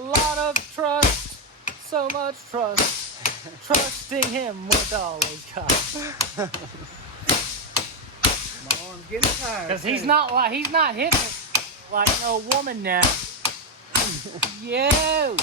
lot of trust, so much trust, trusting him with all he's got. My arm's getting tired. Cause he's not hitting it like no woman now. Yo.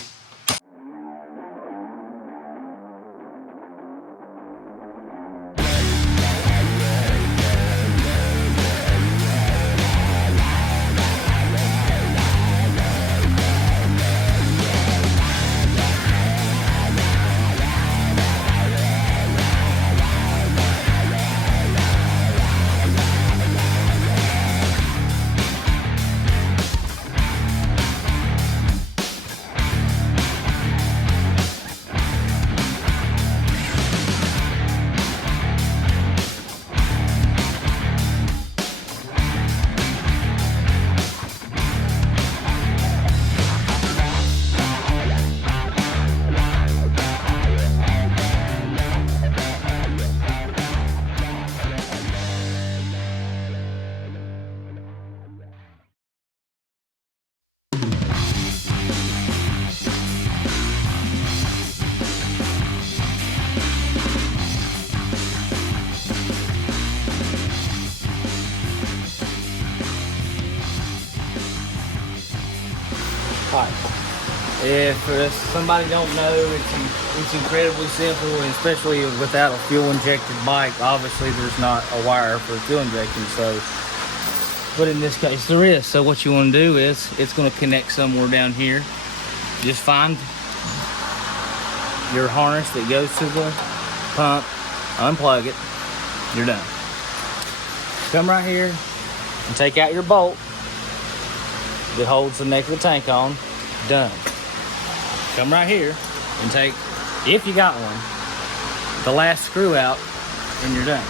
If somebody don't know, it's incredibly simple, and especially without a fuel injected bike, obviously there's not a wire for fuel injection. So, but in this case there is. So what you want to do is it's going to connect somewhere down here. Just find your harness that goes to the pump, unplug it, you're done. Come right here and take out your bolt that holds the neck of the tank on. Done. Come right here and take, if you got one, the last screw out, and you're done.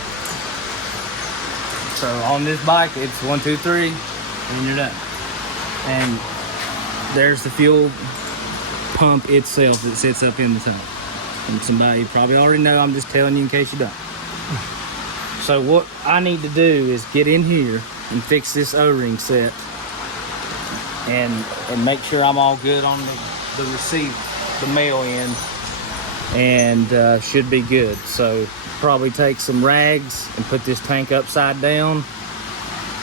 So on this bike, it's 1, 2, 3, and you're done. And there's the fuel pump itself that sits up in the tank. And somebody probably already know, I'm just telling you in case you don't. So what I need to do is get in here and fix this O-ring set and make sure I'm all good on the receipt, the mail end, and should be good. So probably take some rags and put this tank upside down.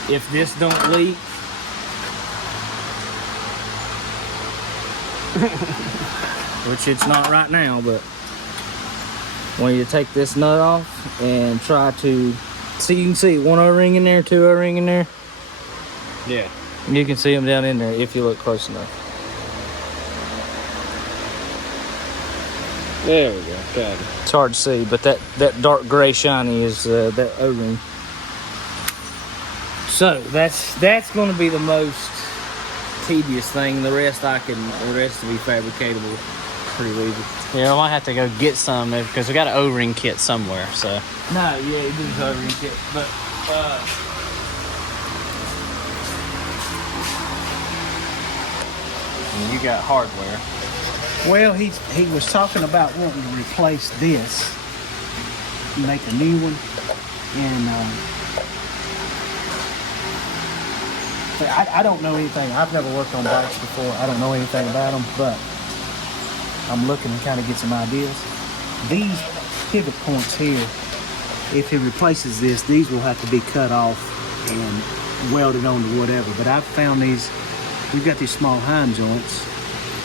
If this don't leak, which it's not right now, but when you take this nut off and try to see, you can see 1 O-ring in there, 2 O-ring in there. Yeah. You can see them down in there if you look close enough. There we go. Got it. It's hard to see, but that dark gray shiny is that O-ring. So that's going to be the most tedious thing. The rest will be fabricatable pretty easy. Yeah, I might have to go get some because we got an O-ring kit somewhere. So no, yeah, it is O-ring kit, but you got hardware. Well, he was talking about wanting to replace this, make a new one, and but I don't know anything. I've never worked on bikes before. I don't know anything about them, but I'm looking to kind of get some ideas. These pivot points here, if he replaces this, these will have to be cut off and welded onto whatever. But I've found these. We've got these small Heim joints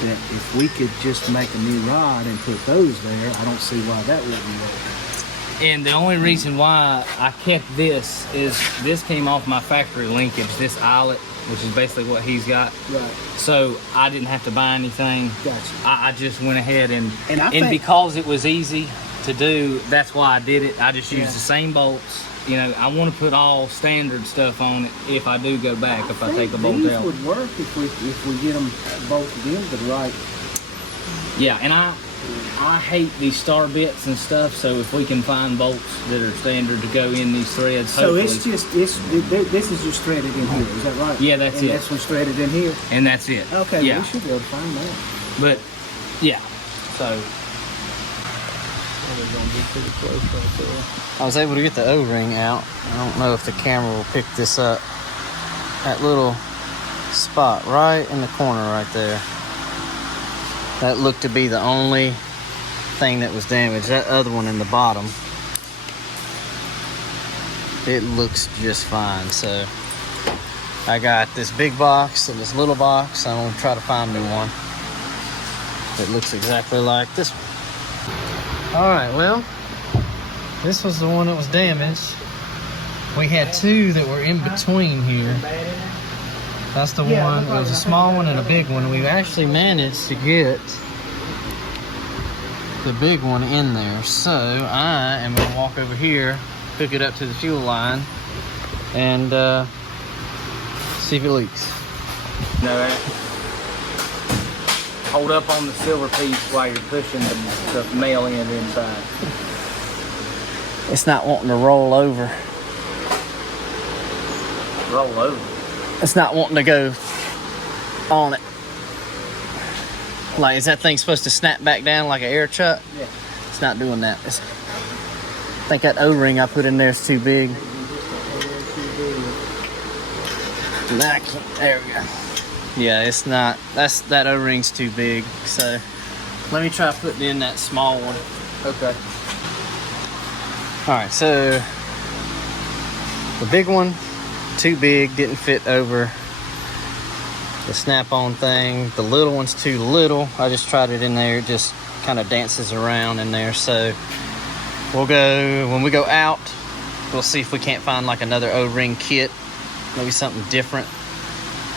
that if we could just make a new rod and put those there, I don't see why that wouldn't work. And the only reason why I kept this is this came off my factory linkage, this eyelet, which is basically what he's got. Right. So I didn't have to buy anything. Gotcha. I just went ahead and think, because it was easy to do, that's why I did it. I just used the same bolts. You know, I want to put all standard stuff on it if I do go back, if I take a bolt out. These would work if we get them bolted into the right. Yeah, and I hate these star bits and stuff, so if we can find bolts that are standard to go in these threads, so hopefully. this is just threaded in here, is that right? Yeah, that's it. And this one's threaded in here? And that's it. Okay, yeah. We should be able to find that. But, yeah, so. I was able to get the O-ring out. I don't know if the camera will pick this up. That little spot right in the corner right there. That looked to be the only thing that was damaged. That other one in the bottom, it looks just fine. So I got this big box and this little box. I'm gonna try to find me one that looks exactly like this one. All right, well, this was the one that was damaged. We had two that were in between here. That's the one. It was a small one and a big one. We actually managed to get the big one in there. So I am gonna walk over here, hook it up to the fuel line, and see if it leaks. No, hold up on the silver piece while you're pushing the male end inside. It's not wanting to roll over. Roll over. It's not wanting to go on it. Like, is that thing supposed to snap back down like an air chuck? Yeah. It's not doing that. I think that O-ring I put in there is too big. There we go. Yeah, it's not. That O-ring's too big. So let me try putting in that small one. Okay. All right, so the big one, too big, didn't fit over the snap-on thing. The little one's too little. I just tried it in there. It just kind of dances around in there. So we'll go, when we go out, we'll see if we can't find like another O-ring kit, maybe something different,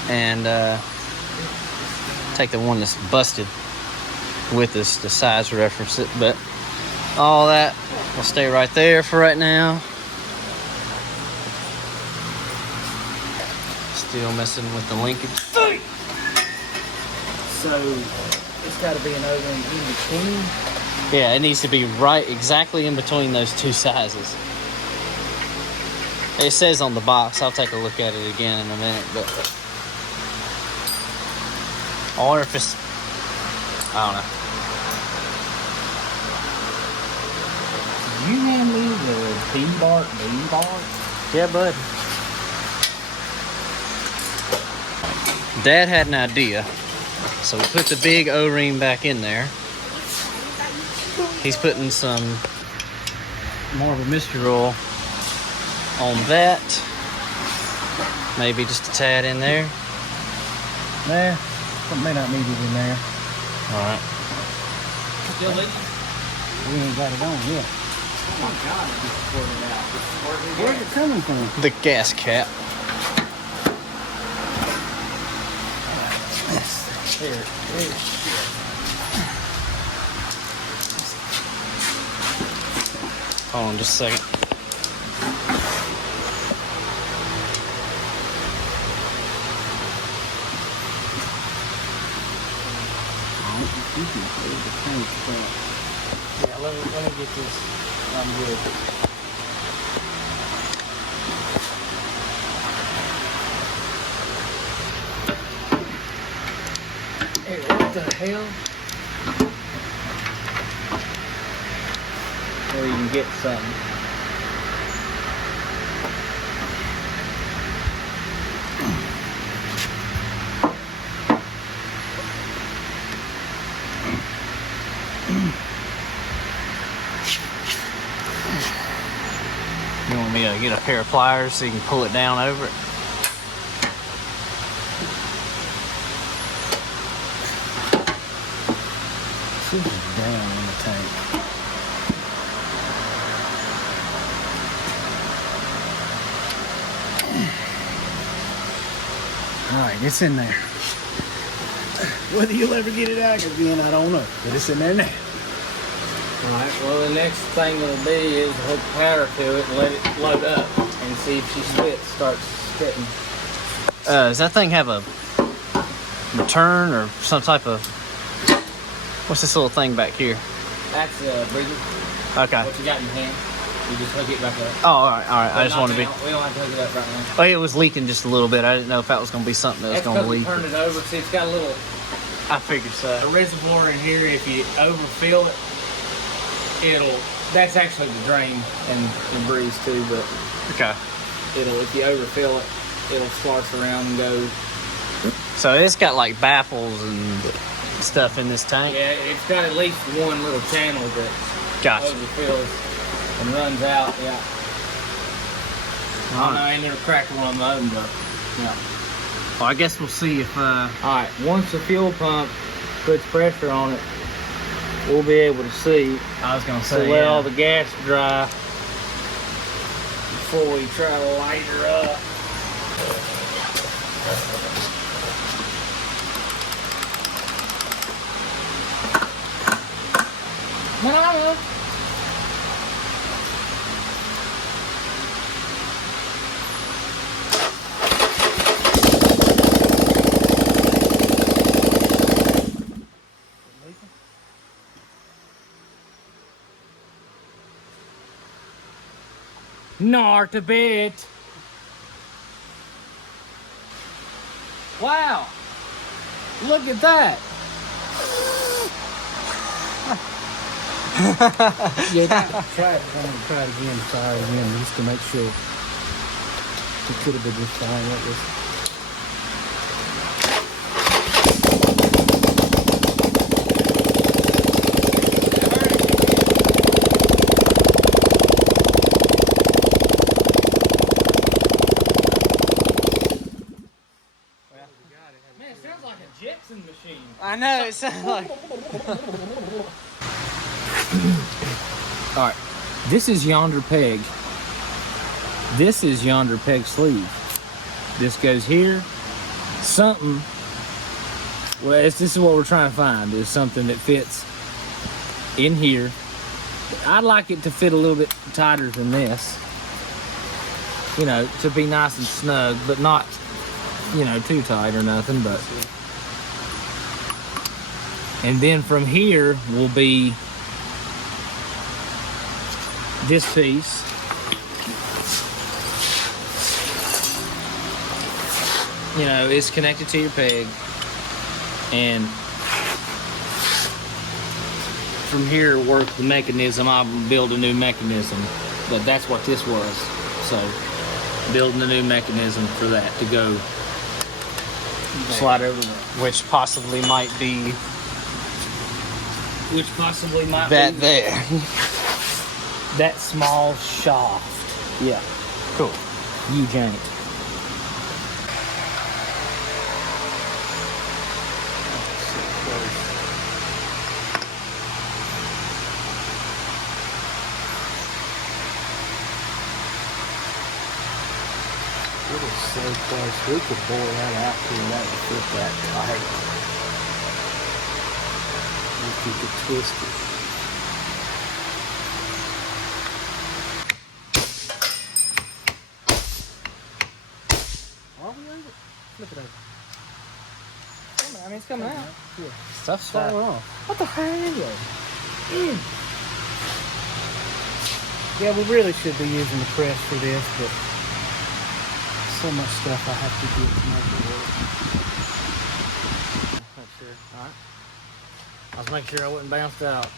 and take the one that's busted with us, the size reference it. But all that will stay right there for right now. Still messing with the linkage. So it's got to be an O-ring in between. Yeah, it needs to be right exactly in between those two sizes. It says on the box. I'll take a look at it again in a minute, but or if it's, I don't know. You hand me the bean bar? Yeah, bud. Dad had an idea, so we put the big O-ring back in there. He's putting some more of a mystery roll on that. Maybe just a tad in there. There. Something may not need it in there. All right. Still leaking? We ain't got it on yet. Oh my God, it's squirting out. Where's it coming from? The gas cap. There. Hold on just a second. Yeah, let me get this. I'm good. Hey, what the hell? Or you can get something. You want me to get a pair of pliers so you can pull it down over it? This is down in the tank. Alright, it's in there. Whether you'll ever get it out again, I don't know. But it's in there now. Alright, well the next thing it'll be is hook powder to it and let it load up and see if she starts spitting. Does that thing have a return or some type of... What's this little thing back here? That's breathing. Okay. What you got in your hand? You just hook it back up. Oh, alright. I just Not want to be... now. We don't have to hook it up right now. Oh, it was leaking just a little bit. I didn't know if that was going to be something that was That's going to because we leak. turned it over. See, it's got a little I figured so. a reservoir in here. If you overfill it, that's actually the drain and breeze too, but Okay. if you overfill it, it'll slosh around and go. So it's got like baffles and stuff in this tank. Yeah, it's got at least one little channel that Gotcha. overfills and runs out. Yeah. I don't know, I ain't never cracked one on my own, but yeah. Well, I guess we'll see if All right, once the fuel pump puts pressure on it, we'll be able to see. I was gonna So say let all the gas dry before we try to light her up. No. Not a bit. Wow. Look at that. Yeah, try it. I'm gonna try it again. Try it again, just to make sure. It could have been just fine. That was. Man, it sounds like a Jetson machine. I know, it sounds like. All right, this is yonder peg. This is yonder peg sleeve. This goes here. Something. Well, this is what we're trying to find, is something that fits in here. I'd like it to fit a little bit tighter than this. You know, to be nice and snug, but not, you know, too tight or nothing. But and then from here will be this piece. You know, it's connected to your peg, and from here work the mechanism. I'll build a new mechanism, but that's what this was. So building a new mechanism for that to go slide over there. Which possibly might be that that there. that small shaft. Yeah, Cool. you jank. It is so close. We could bore that out to that would fit that tight. If you could twist it. Are we over? Look at that. I mean, it's coming out. Yeah. Stuff's Falling off. What the hell? Yeah, we really should be using the press for this, but so much stuff I have to do to make it work. Not sure. All right. I was making sure I wasn't bounced out.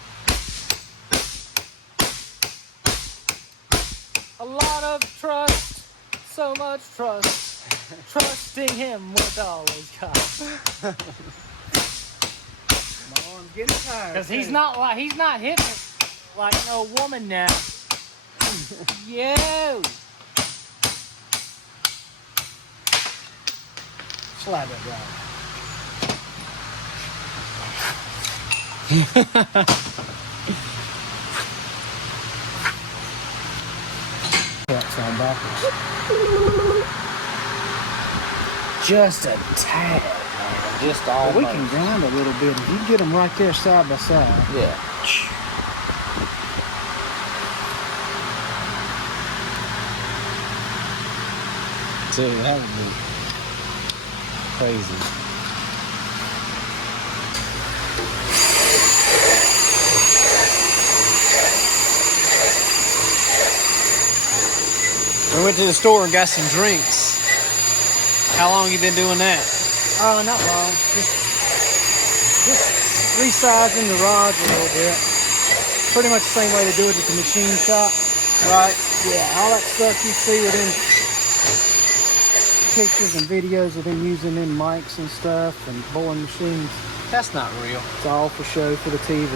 A lot of trust, so much trust. Trusting him with all he's got. My arm's getting tired. Cause he's not hitting it like no woman now. Yo. Slide that down. That's on backwards. Just a tad, man. Just all. We can grind a little bit. If you get them right there side by side. Yeah. Dude, that would be crazy. We went to the store and got some drinks. How long you been doing that? Oh, not long. Just resizing the rods a little bit. Pretty much the same way they do it at the machine shop. Right. Yeah, all that stuff you see within pictures and videos of them using them mics and stuff and boring machines. That's not real. It's all for show for the TV.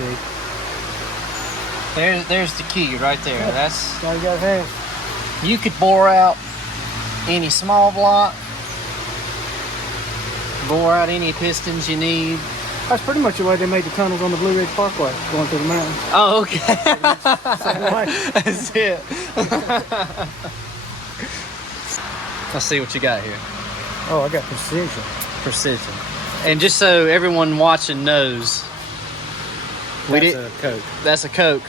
There's the key right there. Yeah. That's All you gotta have. you could bore out any small block, bore out any pistons you need. That's pretty much the way they made the tunnels on the Blue Ridge Parkway, going through the mountains. Oh, okay. Same way. That's it. Let's see what you got here. Oh, I got precision. Precision. And just so everyone watching knows, That's a Coke. That's a Coke.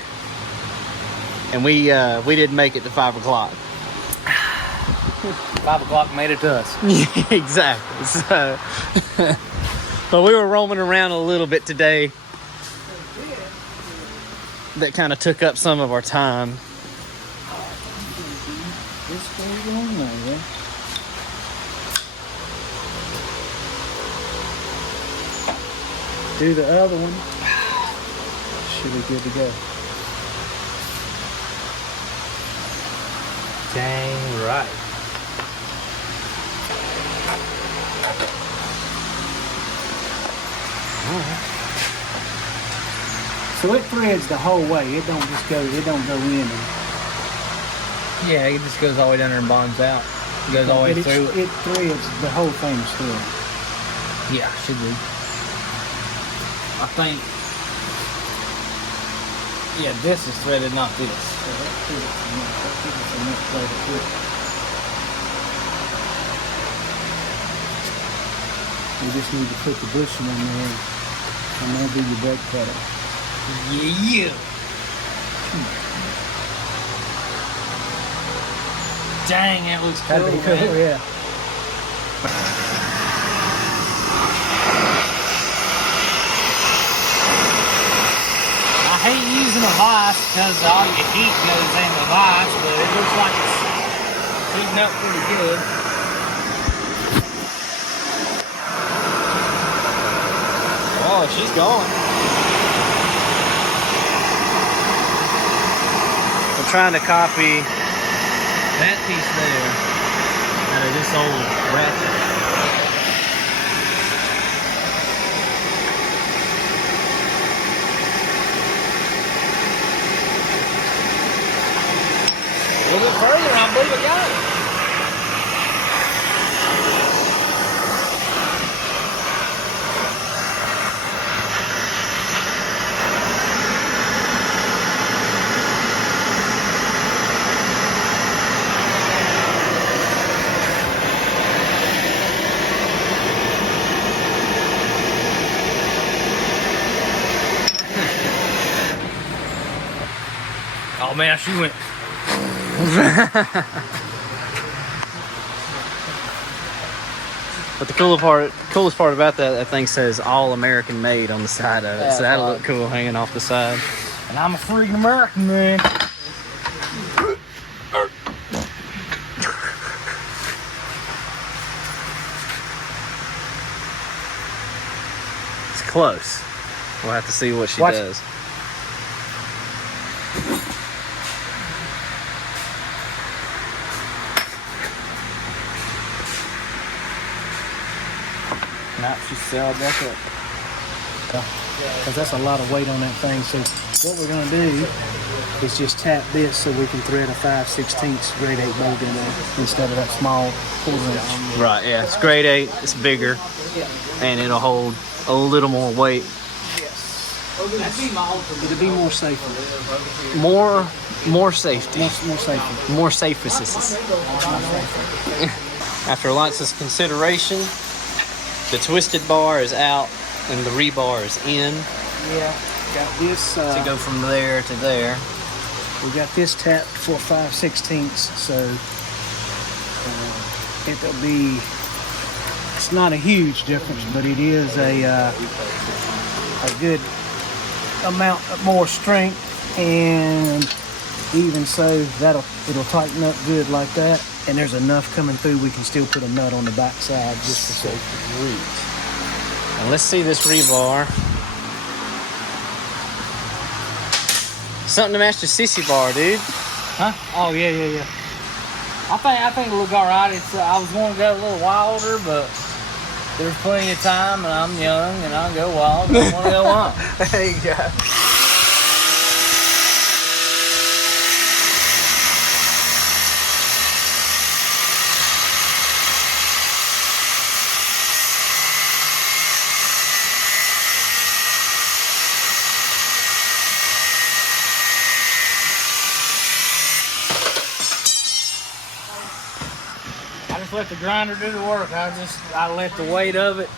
And we didn't make it to 5 o'clock. 5 o'clock made it to us. Exactly. So, but we were roaming around a little bit today. That kind of took up some of our time. This goes on there. Do the other one. Should be good to go. Dang right. So it threads the whole way. It don't just go. It don't go in. Yeah, it just goes all the way down there and bonds out. It goes all the way But through it. it threads the whole thing's through. Yeah, should be. I think. Yeah, this is threaded, not this. You just need to put the bushing in there, and that'll be your brake pedal. Yeah. Dang, that looks cool, That'd be cool, man. yeah. I hate using a vise because all your heat goes in the vise, but it looks like it's heating up pretty good. Oh, she's going. We're trying to copy that piece there out of this old bracket. A little bit further, I believe I got it. Oh man, she went. But the coolest part about that thing says all American made on the side of it. So that'll look cool hanging off the side. And I'm a freaking American, man. It's close. We'll have to see what she Watch. does. Now she's sailed back up. Because that's a lot of weight on that thing. So what we're going to do is just tap this so we can thread a 5/16 grade 8 bolt in there instead of that small 4-inch. Right, yeah. It's grade 8. It's bigger. And it'll hold a little more weight. It'll be more safer. More safety. More safer. More safety. After lots of consideration, the twisted bar is out and the rebar is in. Yeah. Got this. To go from there to there. We got this tapped for 5/16, so it'll be. It's not a huge difference, but it is a good amount more strength, and even so, it'll tighten up good like that. And there's enough coming through, we can still put a nut on the back side just for safety. And let's see this rebar. Something to match the sissy bar, dude. Huh? Oh yeah. I think it'll look all right. It's I was going to go a little wilder, but there's plenty of time, and I'm young, and I'll go wild. I want to go wild. There you go. I just let the grinder do the work. I let the weight of it.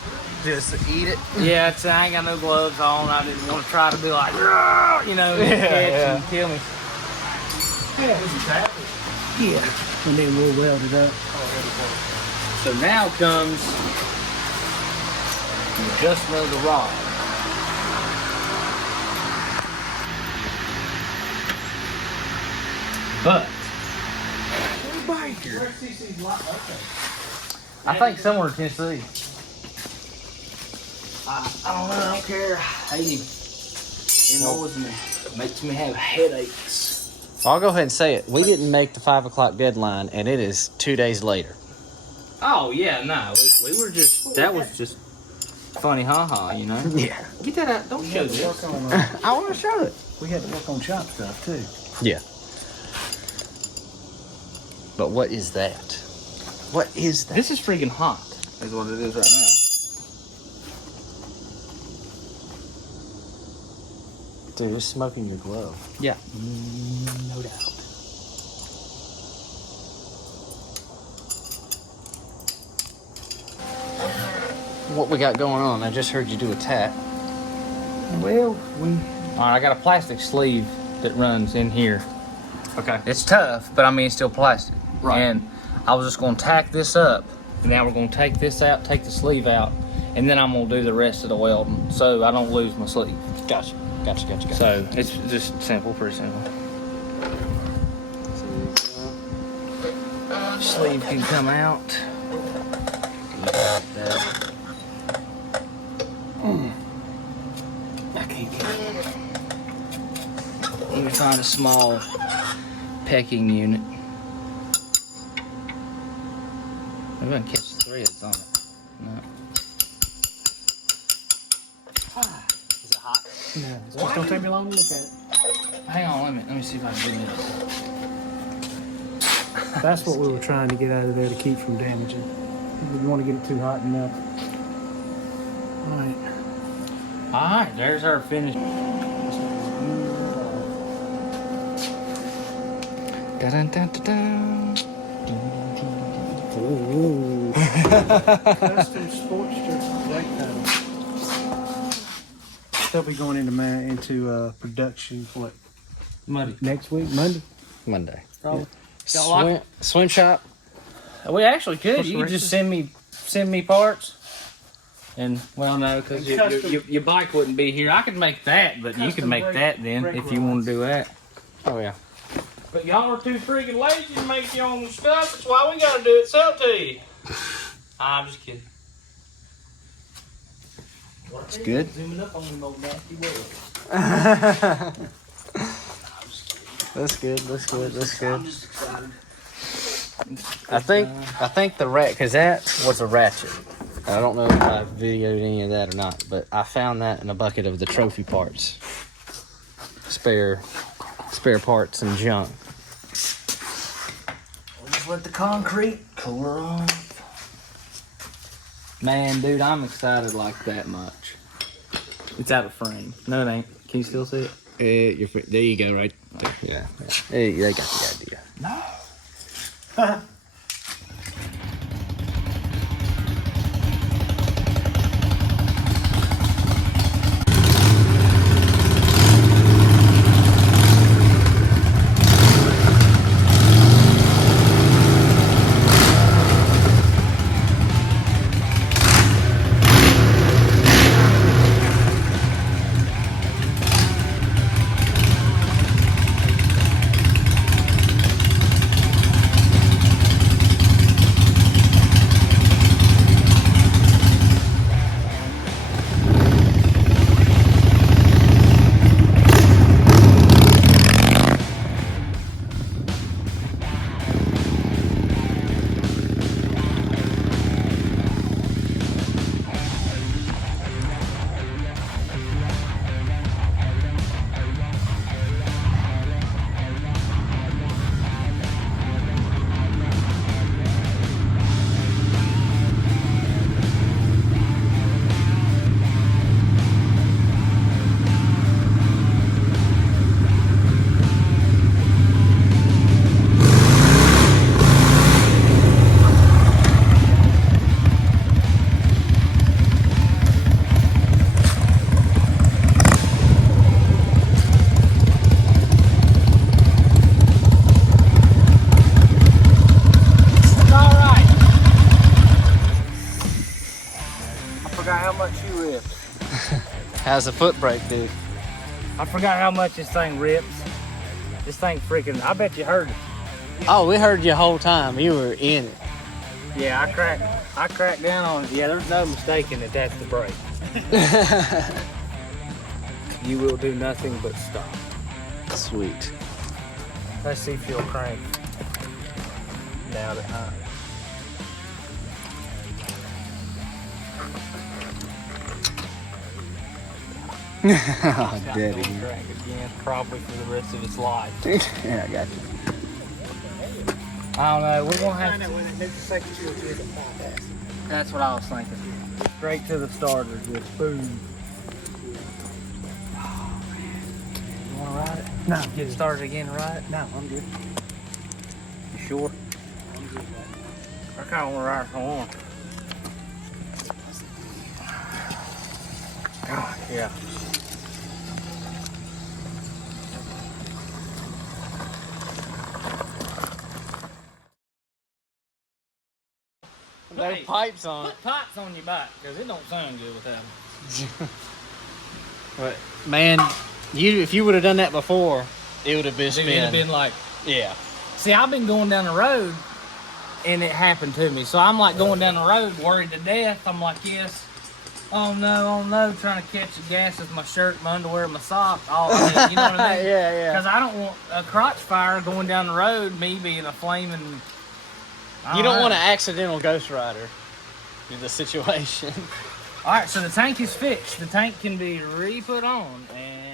Just eat it. Yeah, I ain't got no gloves on. I didn't want to try to be like, you know, catch and kill me. Yeah. And then we'll weld it up. So now comes the adjustment of the rod. But I think somewhere in Tennessee. I don't know. I don't care. I hate him. It annoys me. It makes me have headaches. I'll go ahead and say it. We didn't make the 5 o'clock deadline, and it is 2 days later. Oh yeah, no, we were just. That was just funny, you know. Yeah. Get that out. Don't show this. Work on, I want to show it. we had to work on shop stuff too. Yeah. But what is that? What is that? This is freaking hot. Is what it is right now. Dude, it's smoking your glove. Yeah. No doubt. What we got going on? I just heard you do a tap. Well, all right, I got a plastic sleeve that runs in here. Okay. It's tough, but I mean, it's still plastic. Right. And I was just going to tack this up. And now we're going to take this out, take the sleeve out, and then I'm going to do the rest of the welding so I don't lose my sleeve. Gotcha. Gotcha. So it's just simple, pretty simple. Sleeve can come out. I can't get it. You can find a small pecking unit. I'm gonna catch the threads on it. No. Is it hot? No, just don't take me long to look at it. Hang on, let me see if I can do this. That's what we were trying to get out of there to keep from damaging. We didn't want to get it too hot and melt. All right. Alright, there's our finish. Dun-dun-dun-dun-dun. Ooh. Custom sports shirt. They'll be going into production what? Monday. Next week, Monday. Monday. Oh. Swim shop. We actually could. What's You the could just send me parts. And well, no, because your bike wouldn't be here. I could make that, but you could make that then if you want to do that. Oh yeah. But y'all are too freaking lazy to make your own stuff. That's why we gotta do it. Sell to you. I'm just kidding. It's good. Zooming up on them old nasty words. That's good. I'm just excited. I think the rat, because that was a ratchet. I don't know if I videoed any of that or not, but I found that in a bucket of the trophy parts, spare parts and junk. We'll just let the concrete cool off. Man, dude, I'm excited like that much. It's out of frame. No, it ain't. Can you still see it? There you go, right there. Yeah. Hey, they got the idea. No. forgot how much you ripped. How's the foot brake do? I forgot how much this thing rips. This thing freaking, I bet you heard it. Oh, we heard you the whole time. You were in it. Yeah, I cracked down on it. Yeah, there's no mistaking that that's the brake. You will do nothing but stop. Sweet. Let's see if you'll crank. Now that Oh, dead Don't again. crank again, probably for the rest of its life. Yeah, I got you. I don't know. We're gonna have to. That's what I was thinking. Straight to the starter, just boom. Oh man. You wanna ride it? No. Get it started again and ride it? No, I'm good. You sure? I'm good. I kinda wanna ride it for one. Yeah. There's Hey, pipes on it. Put pipes on your bike, because it don't sound good without them. But man, if you would have done that before, it would have been It would have been like, yeah. see, I've been going down the road, and it happened to me. So I'm like going down the road, worried to death. I'm like, yes. Oh no, trying to catch the gas with my shirt, my underwear, my sock, all of that, you know what I mean? Yeah. Because I don't want a crotch fire going down the road, me being a flaming... You don't want an accidental Ghost Rider in the situation. All right, so the tank is fixed. The tank can be re-put on, and